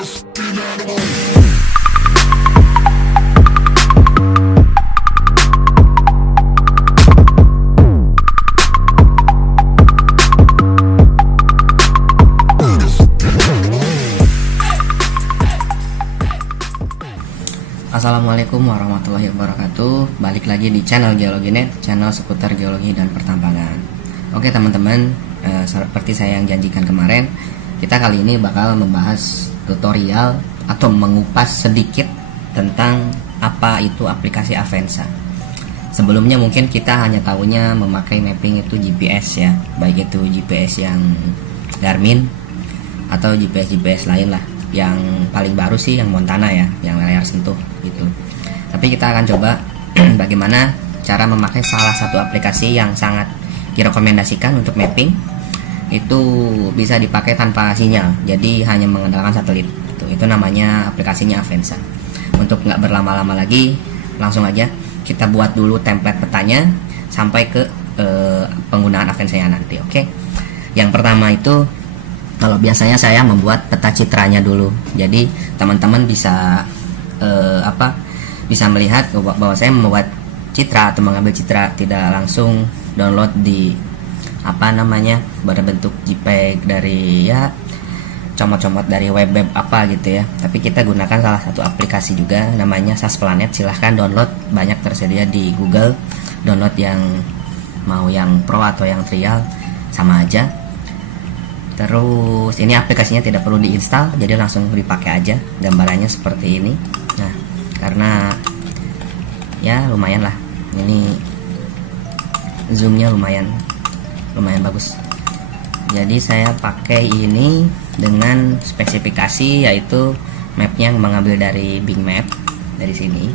Assalamualaikum warahmatullahi wabarakatuh. Balik lagi di channel Geologinet, channel seputar geologi dan pertambangan. Oke teman-teman, seperti saya yang janjikan kemarin, kita kali ini bakal membahas tutorial atau mengupas sedikit tentang apa itu aplikasi Avenza. Sebelumnya mungkin kita hanya tahunya memakai mapping itu GPS ya, baik itu GPS yang Garmin atau GPS lain lah. Yang paling baru sih yang Montana ya, yang layar sentuh gitu. Tapi kita akan coba bagaimana cara memakai salah satu aplikasi yang sangat direkomendasikan untuk mapping. Itu bisa dipakai tanpa sinyal, jadi hanya mengandalkan satelit. Itu namanya aplikasinya Avenza. Untuk nggak berlama-lama lagi, langsung aja kita buat dulu template petanya sampai ke penggunaan Avenza nanti. Oke. Yang pertama itu, kalau biasanya saya membuat peta citranya dulu, jadi teman-teman bisa bisa melihat bahwa saya membuat citra atau mengambil citra tidak langsung download di berbentuk JPEG dari ya comot-comot dari web gitu ya. Tapi kita gunakan salah satu aplikasi juga namanya SAS Planet. Silahkan download, banyak tersedia di Google. Download yang mau yang pro atau yang trial sama aja. Terus ini aplikasinya tidak perlu diinstal, jadi langsung dipakai aja. Gambarannya seperti ini. Nah, karena ya lumayan lah, ini zoomnya lumayan bagus. Jadi saya pakai ini dengan spesifikasi yaitu mapnya mengambil dari Bing Map dari sini.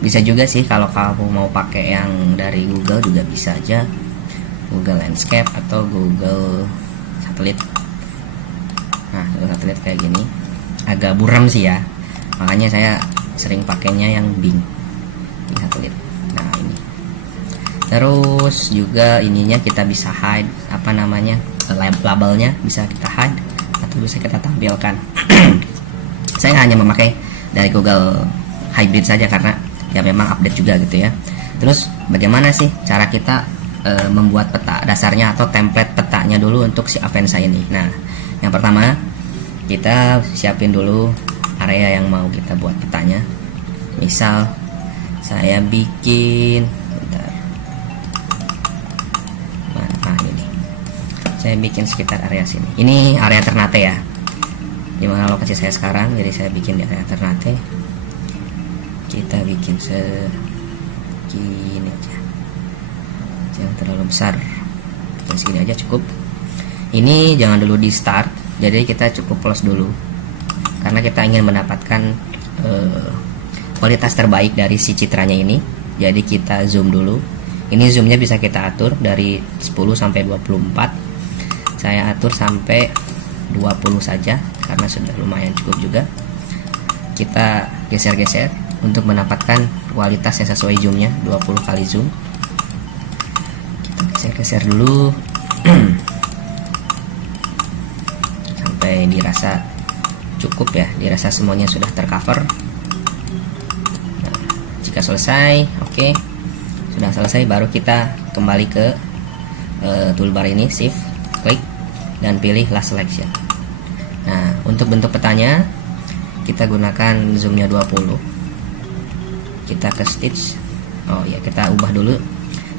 Bisa juga sih kalau kamu mau pakai yang dari Google juga bisa aja, Google Landscape atau Google Satelit. Nah, satelit kayak gini agak buram sih ya, makanya saya sering pakainya yang Bing Satelit. Nah ini, terus juga ininya kita bisa hide labelnya bisa kita hide atau bisa kita tampilkan. Saya hanya memakai dari Google Hybrid saja karena ya memang update juga gitu ya. Terus bagaimana sih cara kita membuat peta dasarnya atau template petanya dulu untuk si Avenza ini? Nah, yang pertama kita siapin dulu area yang mau kita buat petanya. Misal saya bikin ini, saya bikin sekitar area sini. Ini area Ternate ya, dimana lokasi saya sekarang. Jadi saya bikin di area Ternate. Kita bikin segini aja, yang terlalu besar, segini aja cukup. Ini jangan dulu di start, jadi kita cukup close dulu karena kita ingin mendapatkan kualitas terbaik dari si citranya ini. Jadi kita zoom dulu. Ini zoomnya bisa kita atur dari 10 sampai 24. Saya atur sampai 20 saja karena sudah lumayan cukup juga. Kita geser-geser untuk mendapatkan kualitas yang sesuai zoomnya, 20 kali zoom. Saya geser dulu sampai dirasa cukup ya, dirasa semuanya sudah tercover. Nah, jika selesai, oke, sudah selesai, baru kita kembali ke toolbar ini, shift klik dan pilih last selection. Nah, untuk bentuk petanya kita gunakan zoomnya 20. Kita ke stitch. Oh ya, kita ubah dulu.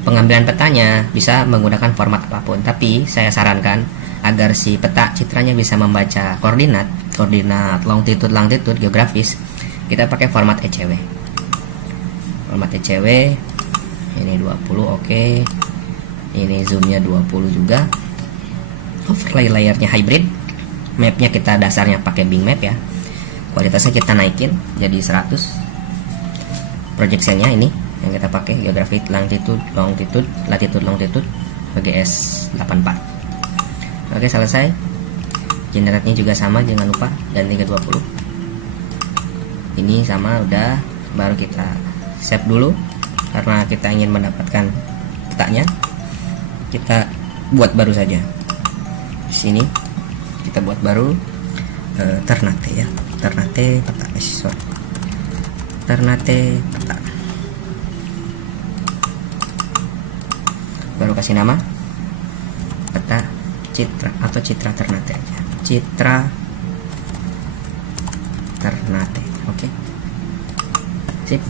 Pengambilan petanya bisa menggunakan format apapun, tapi saya sarankan agar si peta citranya bisa membaca koordinat longitude geografis, kita pakai format ECW. Format ECW ini 20, oke. Ini zoomnya 20 juga. Overlay layernya hybrid. Mapnya kita dasarnya pakai Bing Map ya. Kualitasnya kita naikin jadi 100. Projectionnya ini yang kita pakai geographic latitude longitude VGS 84. Oke, selesai. Generate-nya juga sama, jangan lupa, dan 320. Ini sama udah, baru kita save dulu karena kita ingin mendapatkan petanya. Kita buat baru saja. Di sini kita buat baru. Ternate ya, Ternate peta, Ternate peta. Baru kasih nama peta Citra atau Citra Ternate aja, Citra Ternate. Oke, sip.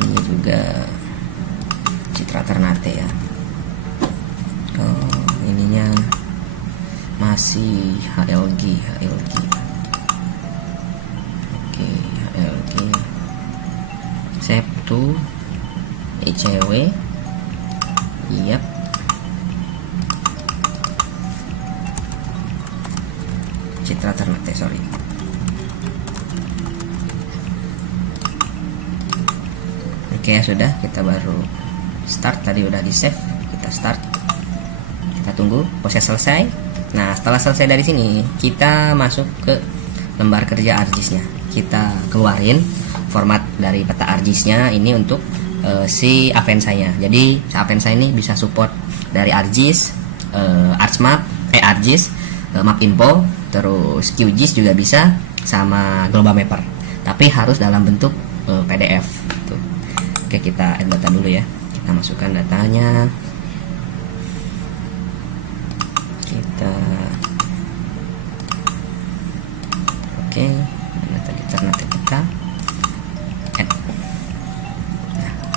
Ini juga Citra Ternate ya. Oh, ininya masih HLG. Oke, HLG. Save to ICW. Yap. Citra Ternate, sorry. Oke, ya sudah, kita baru start. Tadi udah di save, kita start. Kita tunggu proses selesai. Nah, setelah selesai dari sini, kita masuk ke lembar kerja ArcGIS-nya. Kita keluarin format dari peta ArcGIS-nya ini untuk si Avanza-nya. Jadi si Avanza ini bisa support dari ArcGIS, ArcMap, ArcGIS, MapInfo, terus QGIS juga bisa, sama Global Mapper. Tapi harus dalam bentuk PDF. Tuh. Oke, kita add data dulu ya. Kita masukkan datanya. Kita oke, mana tadi Ternate peta.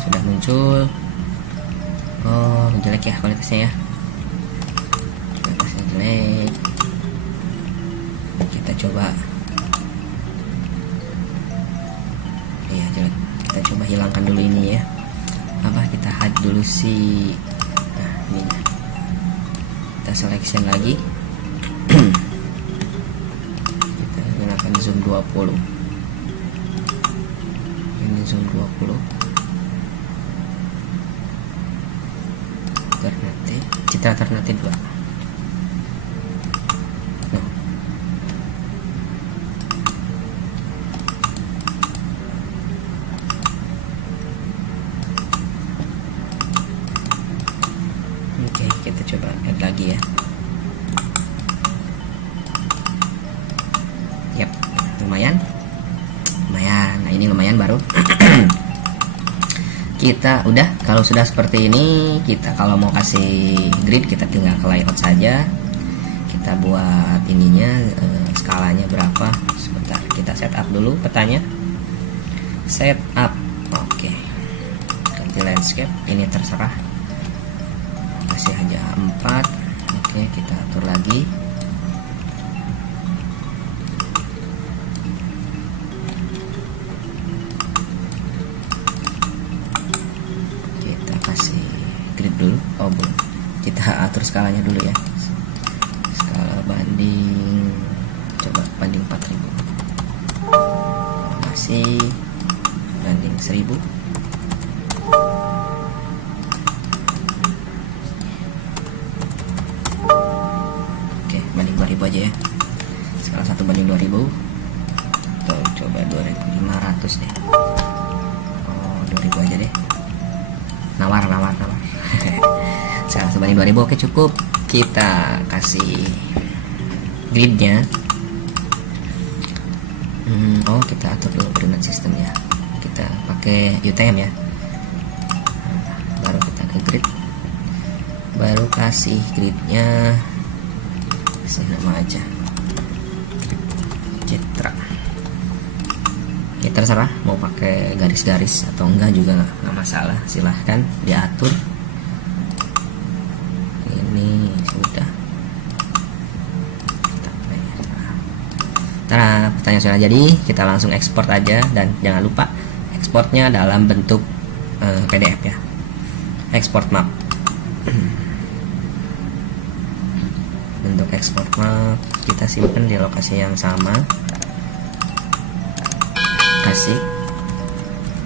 Sudah muncul. Oh, jelek ya kualitasnya ya. Kualitasnya jelek. Kita coba. Iya, jelek. Kita coba hilangkan dulu ini ya. Kita hide dulu si. Nah, ini. Kita selection lagi. Kita gunakan zoom 20. Ini zoom 20. Ternate, Citra Ternate 2. Nah. Oke, kita coba add lagi ya. Yap, lumayan. Nah, ini lumayan baru. Kita udah, kalau sudah seperti ini, kita kalau mau kasih grid kita tinggal ke layout saja. Kita buat ininya, skalanya berapa. Sebentar, kita setup dulu petanya. Setup. Oke. Ganti landscape, ini terserah. Kasih aja 4. Oke, kita atur lagi. Dulu. Oh, belum. Kita atur skalanya dulu ya. Skala banding, coba banding 4000. Masih banding 1000. Oke, banding 2000 aja ya. Skala 1 banding 2000. Tuh, coba 2500 deh. Oh, 2000 aja deh. Nawar. Sekarang sebanding 2000. Oke, cukup. Kita kasih gridnya. Oh, kita atur dulu coordinate sistemnya. Kita pakai UTM ya. Baru kita ke grid. Baru kasih gridnya. Kasih nama aja Citra. Ya terserah mau pakai garis-garis atau enggak juga nggak masalah, silahkan diatur. Ini sudah. Nah, pertanyaan sudah jadi, kita langsung ekspor aja, dan jangan lupa ekspornya dalam bentuk PDF ya. Export map. Bentuk export map kita simpan di lokasi yang sama. Kasih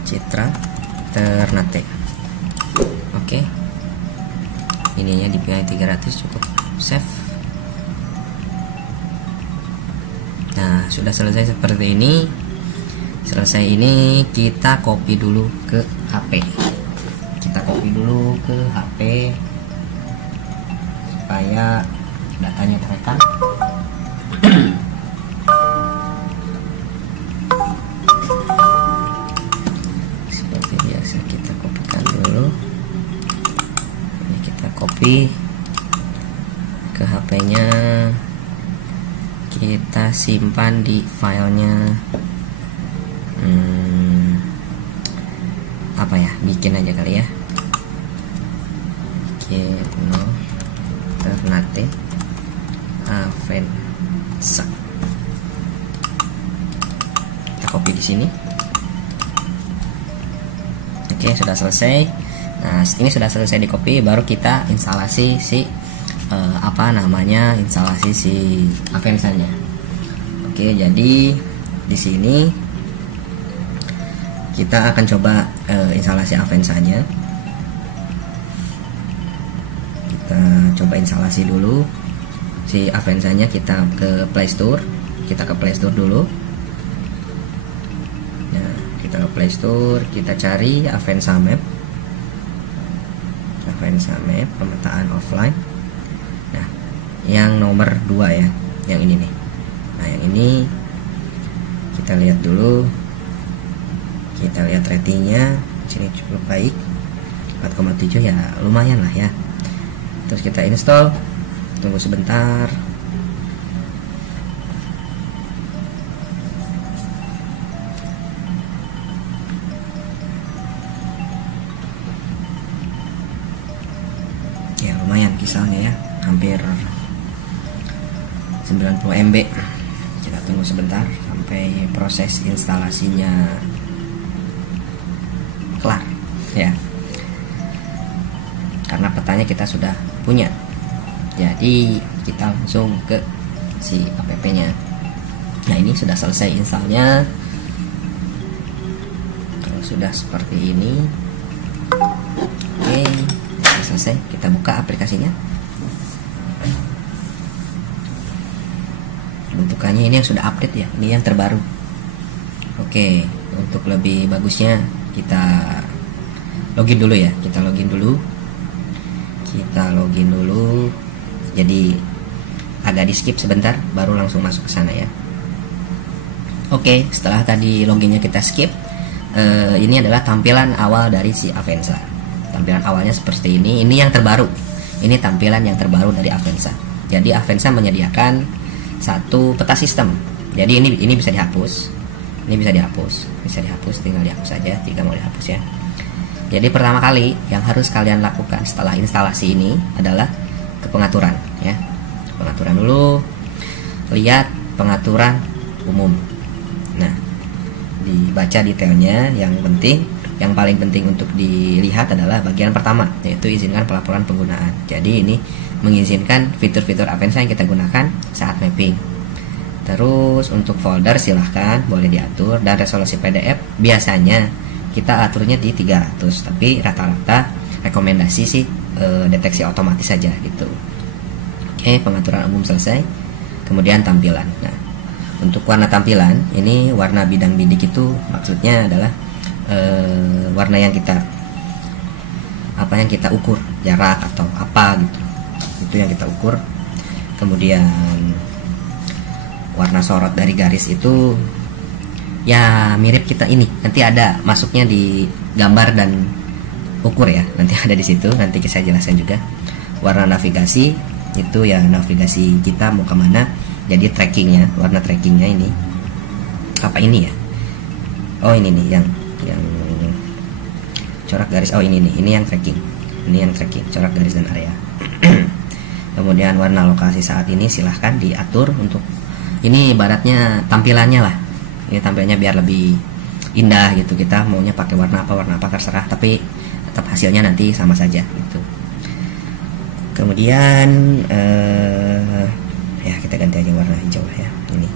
Citra Ternate. Oke. Ininya di PI 300 cukup. Save. Nah, sudah selesai seperti ini. Selesai ini kita copy dulu ke HP. Kita copy dulu ke HP supaya datanya terekam. Seperti biasa kita kopikan dulu. Ini kita copy ke HP-nya, kita simpan di filenya apa ya, bikin aja kali ya, bikin Ternate Avanza. Kita copy di sini. Oke, sudah selesai. Nah, ini sudah selesai di copy, baru kita instalasi si instalasi si Avanza-nya. Oke, jadi di sini kita akan coba instalasi Avanza-nya. Kita coba instalasi dulu si Avanza-nya. Kita ke Play Store. Kita ke Play Store dulu. Nah, kita ke Play Store, kita cari Avanza Map. Avanza Map, pemetaan offline. Nah, yang nomor 2 ya, yang ini nih. Nah, yang ini kita lihat dulu. Kita lihat ratingnya, sini cukup baik, 4,7 ya, lumayan lah ya. Terus kita install, tunggu sebentar. Ya lumayan kisahnya ya, hampir 90 MB. Kita tunggu sebentar sampai proses instalasinya kelar ya, karena petanya kita sudah punya. Jadi kita langsung ke si app-nya. Nah, ini sudah selesai installnya. Kalau sudah seperti ini, oke, sudah selesai. Kita buka aplikasinya. Bentukannya ini yang sudah update ya, ini yang terbaru. Oke, untuk lebih bagusnya kita login dulu ya. Kita login dulu. Jadi agak di skip sebentar, baru langsung masuk ke sana ya. Oke, setelah tadi loginnya kita skip, ini adalah tampilan awal dari si Avanza. Tampilan awalnya seperti ini. Ini yang terbaru. Ini tampilan yang terbaru dari Avanza. Jadi Avanza menyediakan satu peta sistem. Jadi ini bisa dihapus. Ini bisa dihapus, tinggal dihapus saja jika mau dihapus ya. Jadi pertama kali yang harus kalian lakukan setelah instalasi ini adalah ke pengaturan ya. Pengaturan dulu, lihat pengaturan umum. Nah, dibaca detailnya. Yang paling penting untuk dilihat adalah bagian pertama, yaitu izinkan pelaporan penggunaan. Jadi ini mengizinkan fitur-fitur Avanza yang kita gunakan saat mapping. Terus untuk folder silahkan boleh diatur, dan resolusi PDF biasanya kita aturnya di 300, tapi rata-rata rekomendasi sih deteksi otomatis saja gitu. Oke, pengaturan umum selesai. Kemudian tampilan. Nah, untuk warna tampilan ini, warna bidang bidik itu maksudnya adalah warna yang kita ukur, jarak atau apa gitu. Itu yang kita ukur. Kemudian warna sorot dari garis itu ya mirip kita ini. Nanti ada masuknya di gambar dan ukur ya. Nanti ada di situ. Nanti saya jelaskan juga. Warna navigasi itu ya navigasi kita mau kemana. Jadi trackingnya, warna trackingnya ini apa ini ya? Oh ini nih yang corak garis. Oh ini nih, ini yang tracking. Ini yang tracking corak garis dan area. Kemudian warna lokasi saat ini silahkan diatur untuk ini, ibaratnya tampilannya lah. Ini tampilannya biar lebih indah gitu. Kita maunya pakai warna apa terserah, tapi tetap hasilnya nanti sama saja gitu. Kemudian ya kita ganti aja warna hijau lah ya ini.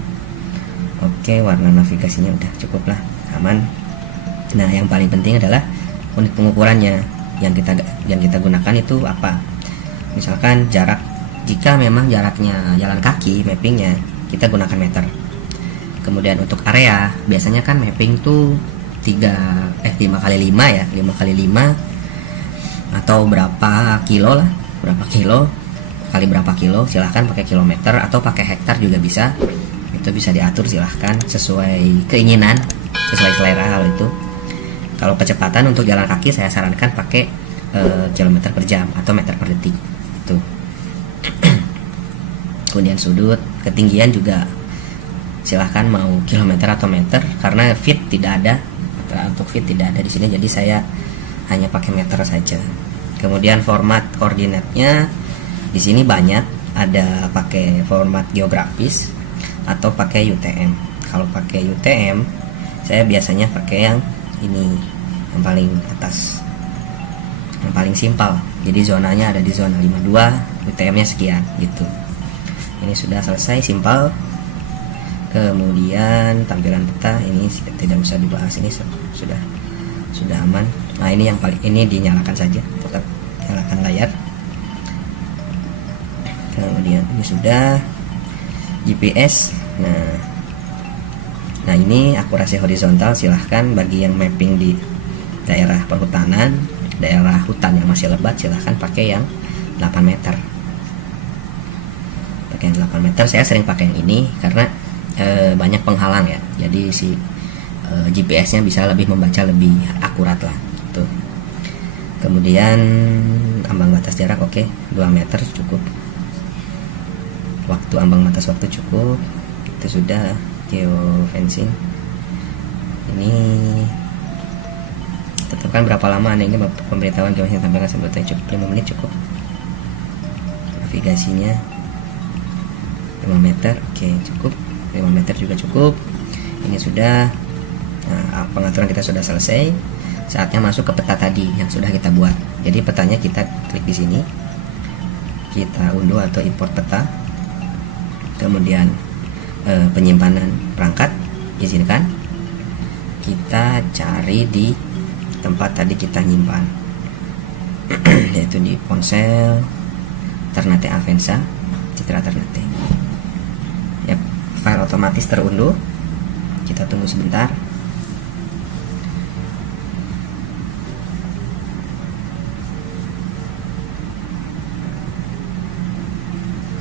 Oke, warna navigasinya udah cukup lah, aman. Nah, yang paling penting adalah unit pengukurannya yang kita gunakan itu apa. Misalkan jarak, jika memang jaraknya jalan kaki mappingnya, kita gunakan meter. Kemudian untuk area, biasanya kan mapping tuh 5 kali 5 ya, 5 kali 5 atau berapa kilo lah, berapa kilo. kali berapa kilo, silahkan pakai kilometer atau pakai hektar juga bisa. Itu bisa diatur, silahkan sesuai keinginan, sesuai selera. Hal itu kalau kecepatan untuk jalan kaki saya sarankan pakai kilometer per jam atau meter per detik tuh. Kemudian sudut, ketinggian juga silahkan mau kilometer atau meter, karena feet tidak ada, untuk feet tidak ada di sini, jadi saya hanya pakai meter saja. Kemudian format koordinatnya di sini banyak, ada pakai format geografis atau pakai UTM. Kalau pakai UTM saya biasanya pakai yang ini, yang paling atas, yang paling simpel. Jadi zonanya ada di zona 52, UTM-nya sekian gitu. Ini sudah selesai, simpel. Kemudian tampilan peta ini tidak usah dibahas, ini sudah aman. Nah, ini yang paling, ini dinyalakan saja, tetap nyalakan layar. Kemudian ini sudah GPS. Nah ini akurasi horizontal, silahkan bagi yang mapping di daerah perhutanan, daerah hutan yang masih lebat, silahkan pakai yang 8 meter. Pakai yang 8 meter, saya sering pakai yang ini karena banyak penghalang ya, jadi si GPS-nya bisa lebih membaca lebih akurat lah gitu. Kemudian ambang batas jarak, oke, 2 meter cukup. Waktu, ambang batas waktu cukup, itu sudah. Geofencing ini tetapkan berapa lama Anda ingin pemberitahuan geofencing tampilkan sebetulnya cukup 5 menit cukup. Navigasinya 5 meter, oke, cukup. 5 meter juga cukup. Ini sudah. Nah, pengaturan kita sudah selesai. Saatnya masuk ke peta tadi yang sudah kita buat. Jadi petanya kita klik di sini, kita unduh atau import peta. Kemudian penyimpanan perangkat izinkan, kita cari di tempat tadi kita nyimpan yaitu di ponsel Ternate Avanza, Citra Ternate. Yap, file otomatis terunduh. Kita tunggu sebentar.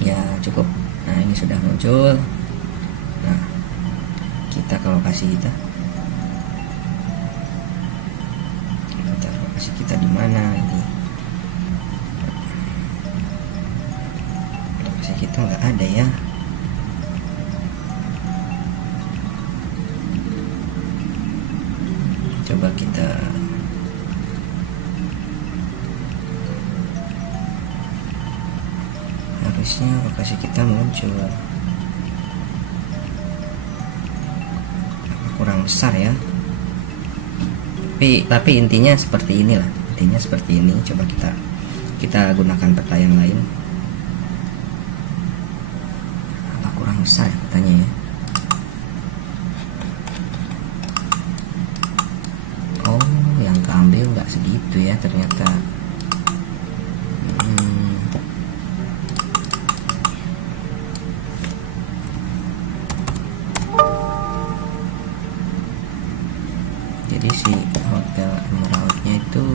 Ya cukup. Nah ini sudah muncul. Nah, kita ke lokasi kita. Lokasi kita di mana ini? Lokasi kita nggak ada ya. Coba kita harusnya lokasi kita muncul. Kurang besar ya, tapi intinya seperti inilah, intinya seperti ini. Coba kita gunakan peta yang lain. Apa kurang besar ya petanya ya? Oh, yang keambil nggak segitu ya ternyata. Jadi si hotel Emerald-nya itu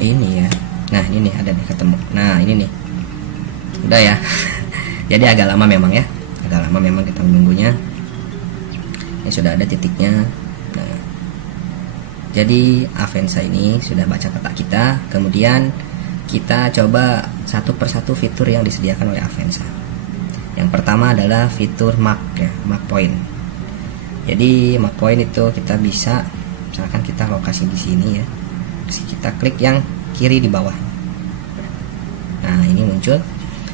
ini ya. Nah ini nih, ada nih ketemu. Nah ini nih, udah ya. Jadi agak lama memang ya, agak lama memang kita menunggunya. Ini sudah ada titiknya. Nah, jadi Avanza ini sudah baca peta kita. Kemudian kita coba satu persatu fitur yang disediakan oleh Avanza. Yang pertama adalah fitur map ya, map point. Jadi map point itu kita bisa, misalkan kita lokasi di sini ya, kita klik yang kiri di bawah. Nah ini muncul.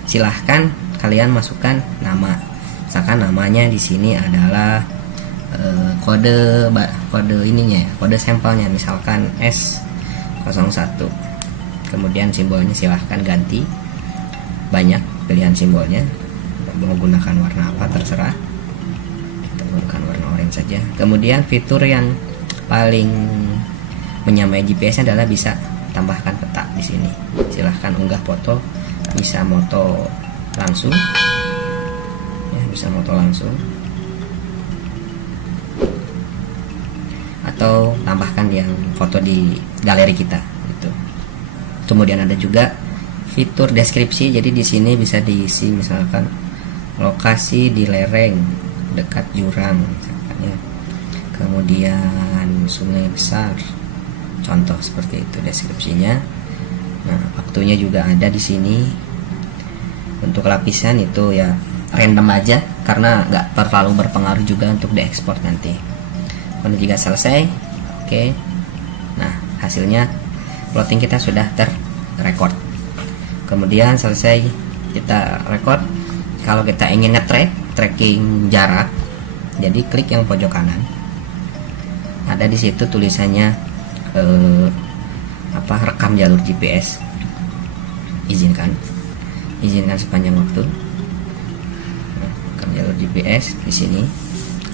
Silahkan kalian masukkan nama. Misalkan namanya di sini adalah kode ininya, kode sampelnya, misalkan S01. Kemudian simbolnya silahkan ganti, banyak pilihan simbolnya. Mau gunakan warna apa terserah, kita gunakan warna oranye saja. Kemudian fitur yang paling menyamai GPS-nya adalah bisa tambahkan peta di sini. Silahkan unggah foto, bisa moto langsung, ya, bisa moto langsung, atau tambahkan yang foto di galeri kita gitu. Kemudian ada juga fitur deskripsi, jadi di sini bisa diisi misalkan lokasi di lereng dekat jurang misalkan, ya. Kemudian sungai besar, contoh seperti itu deskripsinya. Nah, waktunya juga ada di sini. Untuk lapisan itu ya random aja karena nggak terlalu berpengaruh juga untuk diekspor nanti. Kemudian jika selesai, oke. Nah, hasilnya plotting kita sudah terrecord. Kemudian selesai kita record. Kalau kita ingin tracking jarak, jadi klik yang pojok kanan. Ada di situ tulisannya rekam jalur GPS. Izinkan sepanjang waktu. Rekam jalur GPS di sini.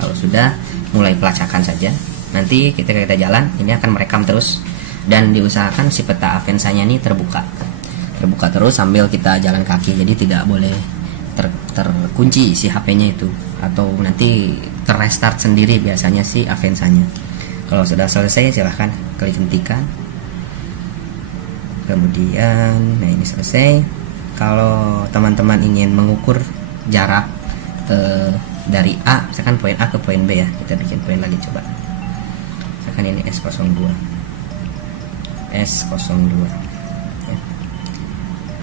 Kalau sudah, mulai pelacakan saja. Nanti ketika kita jalan, ini akan merekam terus, dan diusahakan si peta Avanza-nya ini terbuka terus sambil kita jalan kaki. Jadi tidak boleh terkunci si HP-nya itu, atau nanti terrestart sendiri biasanya si Avanza-nya. Kalau sudah selesai, silahkan klik hentikan. Kemudian, nah ini selesai. Kalau teman-teman ingin mengukur jarak dari A, misalkan poin A ke poin B, ya, kita bikin poin lagi coba. Misalkan ini S02. Ya.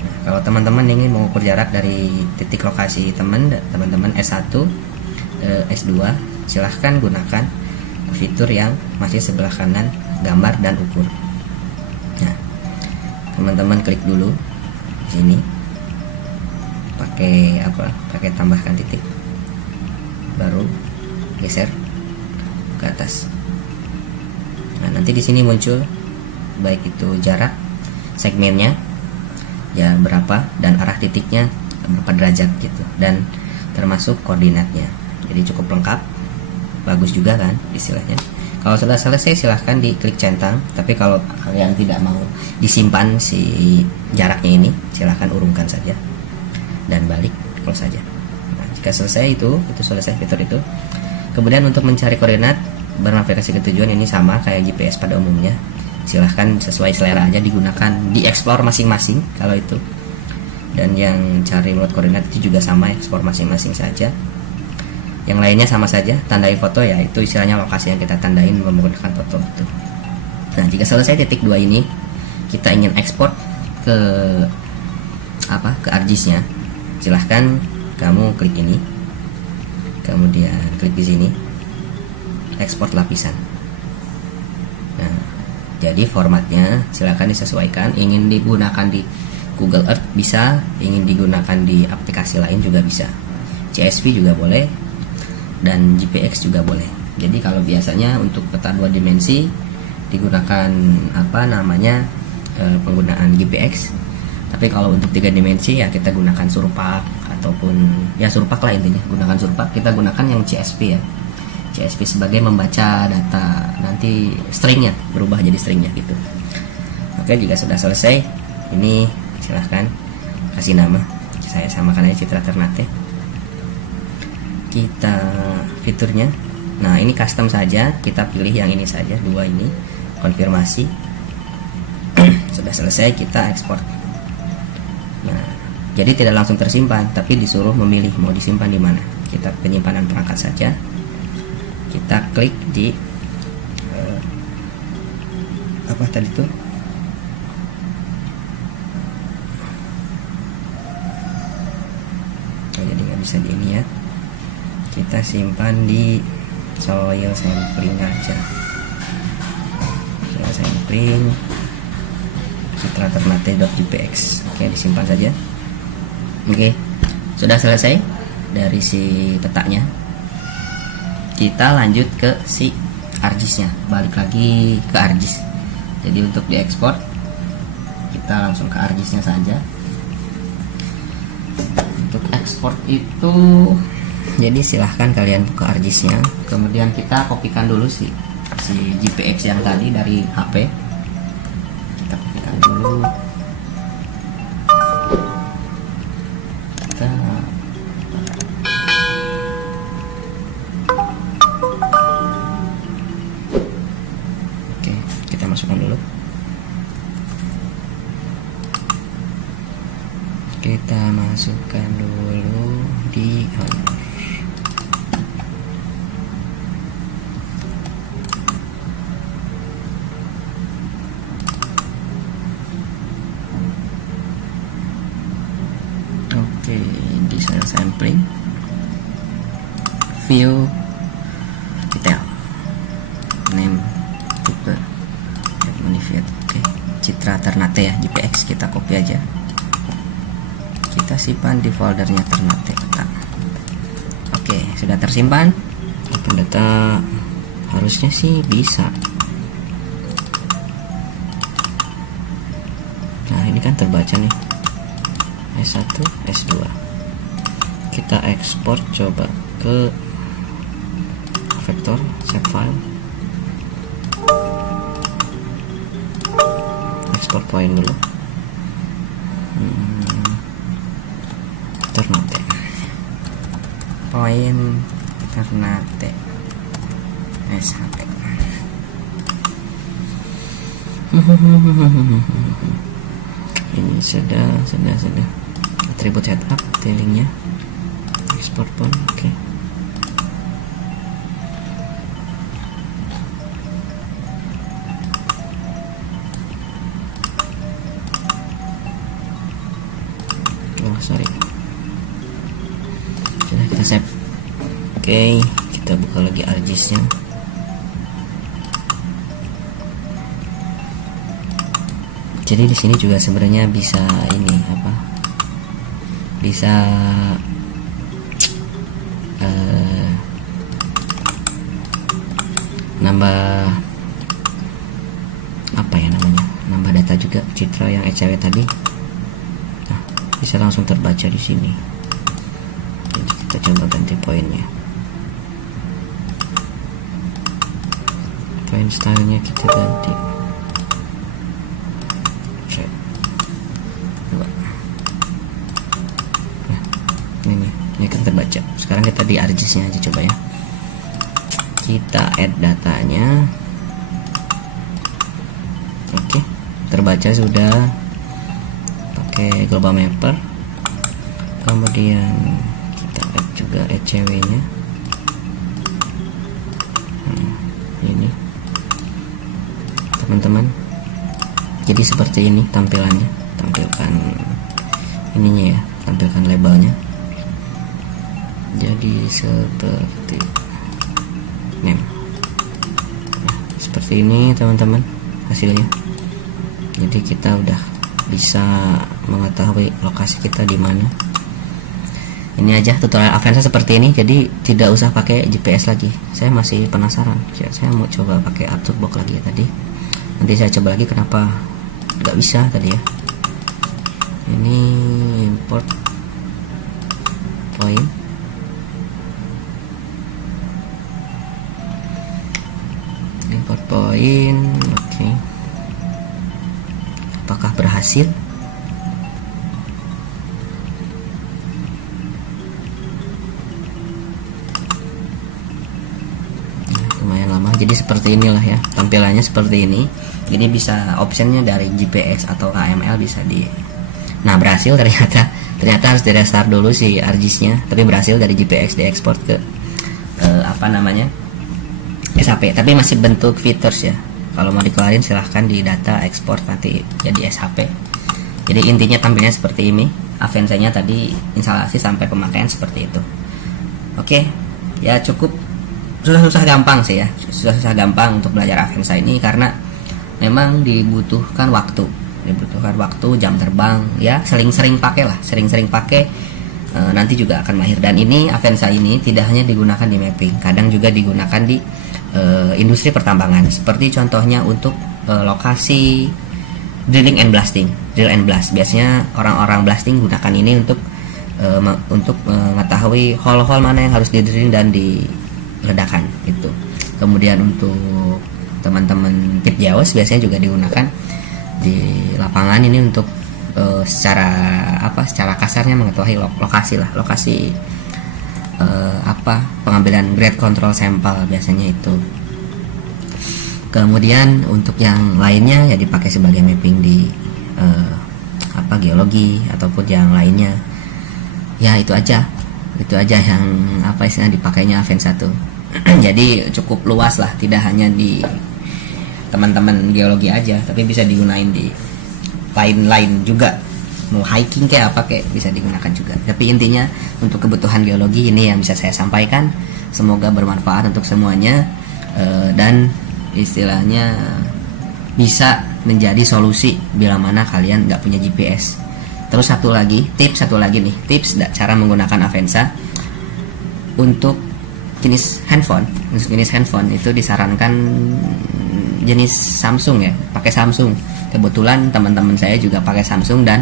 Nah, kalau teman-teman ingin mengukur jarak dari titik lokasi teman-teman S1, S2, silahkan gunakan fitur yang masih sebelah kanan gambar dan ukur. Nah, teman-teman klik dulu di sini, pakai tambahkan titik, baru geser ke atas. Nah, nanti di sini muncul baik itu jarak, segmennya ya berapa, dan arah titiknya berapa derajat gitu, dan termasuk koordinatnya. Jadi cukup lengkap, bagus juga kan istilahnya. Kalau sudah selesai, silahkan diklik centang. Tapi kalau kalian tidak mau disimpan si jaraknya ini, silahkan urungkan saja dan balik close saja. Nah, jika selesai itu selesai fitur itu. Kemudian untuk mencari koordinat, bernavigasi ke tujuan, ini sama kayak GPS pada umumnya. Silahkan sesuai selera aja digunakan, dieksplor masing-masing kalau itu. Dan yang cari luar koordinat itu juga sama, eksplor masing-masing saja. Yang lainnya sama saja, tandai foto, ya itu istilahnya lokasi yang kita tandain menggunakan foto itu. Nah, jika selesai titik 2 ini, kita ingin ekspor ke ArcGIS-nya, silahkan kamu klik ini, kemudian klik di sini, ekspor lapisan. Nah, jadi formatnya silahkan disesuaikan. Ingin digunakan di Google Earth bisa, ingin digunakan di aplikasi lain juga bisa. CSV juga boleh, dan GPX juga boleh. Jadi kalau biasanya untuk peta 2 dimensi digunakan penggunaan GPX. Tapi kalau untuk 3 dimensi ya kita gunakan Surpak, ataupun ya Surpak lah intinya, gunakan Surpak. Kita gunakan yang CSV ya. CSV sebagai membaca data, nanti stringnya berubah jadi stringnya gitu. Oke, jika sudah selesai, ini silahkan kasih nama. Saya samakan aja Citra Ternate. Kita fiturnya, nah ini custom saja, kita pilih yang ini saja, 2 ini, konfirmasi. Sudah selesai, kita ekspor. Nah, jadi tidak langsung tersimpan, tapi disuruh memilih mau disimpan di mana. Kita penyimpanan perangkat saja, kita klik di tadi tuh, jadi nggak bisa di ini ya. Kita simpan di soil sampling aja. Soil sampling Citra Ternate.jpx. Oke, disimpan saja. Oke, sudah selesai dari si petanya. Kita lanjut ke si ArcGIS-nya. Balik lagi ke ArcGIS. Jadi untuk diekspor, kita langsung ke ArcGIS-nya saja. Untuk ekspor itu, jadi silahkan kalian buka ArcGIS-nya, kemudian kita kopikan dulu si si GPX yang tadi dari HP. Kita kopikan dulu. Oke, kita masukkan dulu. Kita masukkan dulu di Oke, desain sampling, view, detail, name, tipe, modified. Oke, Citra Ternate ya, GPX kita copy aja. Kita simpan di foldernya Ternate. Oke, sudah tersimpan. Open data, harusnya sih bisa. Nah, ini kan terbaca nih. S1, S2. Kita ekspor coba ke vektor, save file, ekspor point dulu. Ternate, point Ternate SHP. Ini sudah atribut setup, tailingnya, export point. Oke. Oh sorry, sudah kita save. Oke, kita buka lagi ArcGIS-nya. Jadi di sini juga sebenarnya bisa ini apa? Bisa nambah apa ya namanya? Nambah data juga, citra yang ECW tadi. Nah, bisa langsung terbaca di sini. Jadi kita coba ganti poinnya. Point stylenya kita ganti. Ini kan terbaca. Sekarang kita di ArcGIS-nya aja coba ya. Kita add datanya. Oke, terbaca sudah. Pakai global mapper. Kemudian kita add juga ECW-nya. Ini teman-teman. Jadi seperti ini tampilannya. Tampilkan ininya ya, tampilkan labelnya. Jadi seperti name. Nah, seperti ini teman-teman hasilnya. Jadi kita udah bisa mengetahui lokasi kita di mana. Ini aja tutorial Avanza seperti ini. Jadi tidak usah pakai GPS lagi. Saya masih penasaran. Saya mau coba pakai Artbox lagi ya tadi. Nanti saya coba lagi kenapa nggak bisa tadi ya. Ini import point. Import point, oke. Apakah berhasil? Lumayan lama. Jadi seperti inilah ya tampilannya, seperti ini. Jadi bisa optionnya dari GPX atau KML bisa di. Nah berhasil ternyata harus di restart dulu si ArcGIS-nya. Tapi berhasil dari GPX diekspor ke apa namanya? SHP, tapi masih bentuk features ya. Kalau mau dikeluarin silahkan di data export nanti jadi SHP. Jadi intinya tampilnya seperti ini. Avanza-nya tadi instalasi sampai pemakaian seperti itu. Oke, ya cukup susah-susah gampang sih ya. Susah-susah gampang untuk belajar Avanza ini karena memang dibutuhkan waktu, jam terbang ya. Sering-sering pakai lah, sering-sering pakai. Nanti juga akan mahir. Dan ini Avanza ini tidak hanya digunakan di mapping, kadang juga digunakan di industri pertambangan, seperti contohnya untuk lokasi drilling and blasting, drill and blast. Biasanya orang-orang blasting gunakan ini untuk mengetahui hole-hole mana yang harus di drilling dan diledakan itu. Kemudian untuk teman-teman tip Jawas biasanya juga digunakan di lapangan ini untuk secara kasarnya mengetahui lokasi pengambilan grade control sampel biasanya itu. Kemudian untuk yang lainnya ya dipakai sebagai mapping di geologi ataupun yang lainnya. Ya itu aja yang istilahnya dipakainya Aven 1. Jadi cukup luas lah, tidak hanya di teman-teman geologi aja, tapi bisa digunain di lain juga, mau hiking kayak bisa digunakan juga. Tapi intinya untuk kebutuhan geologi ini yang bisa saya sampaikan, semoga bermanfaat untuk semuanya, dan istilahnya bisa menjadi solusi bila mana kalian nggak punya GPS. Terus satu lagi nih tips cara menggunakan Avenza untuk jenis handphone itu disarankan jenis Samsung ya, pakai Samsung. Kebetulan teman-teman saya juga pakai Samsung, dan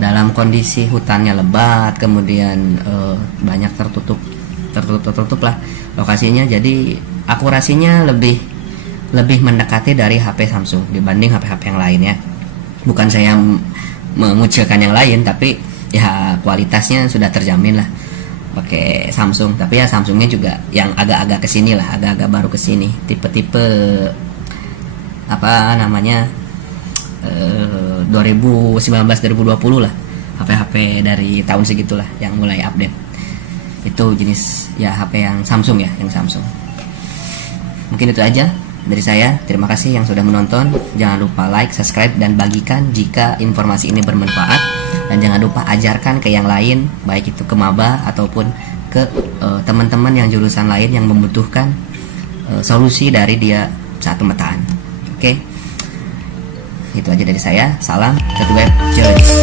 dalam kondisi hutannya lebat, kemudian banyak tertutup lah lokasinya, jadi akurasinya lebih mendekati dari HP Samsung dibanding HP-HP yang lainnya. Bukan saya mengucilkan yang lain, tapi ya kualitasnya sudah terjamin lah pakai Samsung. Tapi ya Samsungnya juga yang agak-agak kesini lah, agak-agak baru kesini, tipe-tipe 2019-2020 lah, HP-HP dari tahun segitulah yang mulai update. Itu jenis ya HP yang Samsung ya, yang Samsung. Mungkin itu aja dari saya. Terima kasih yang sudah menonton. Jangan lupa like, subscribe, dan bagikan jika informasi ini bermanfaat. Dan jangan lupa ajarkan ke yang lain, baik itu ke maba ataupun ke teman-teman yang jurusan lain yang membutuhkan solusi dari dia saat pemetaan. Oke, itu aja dari saya. Salam Ketua Geologis.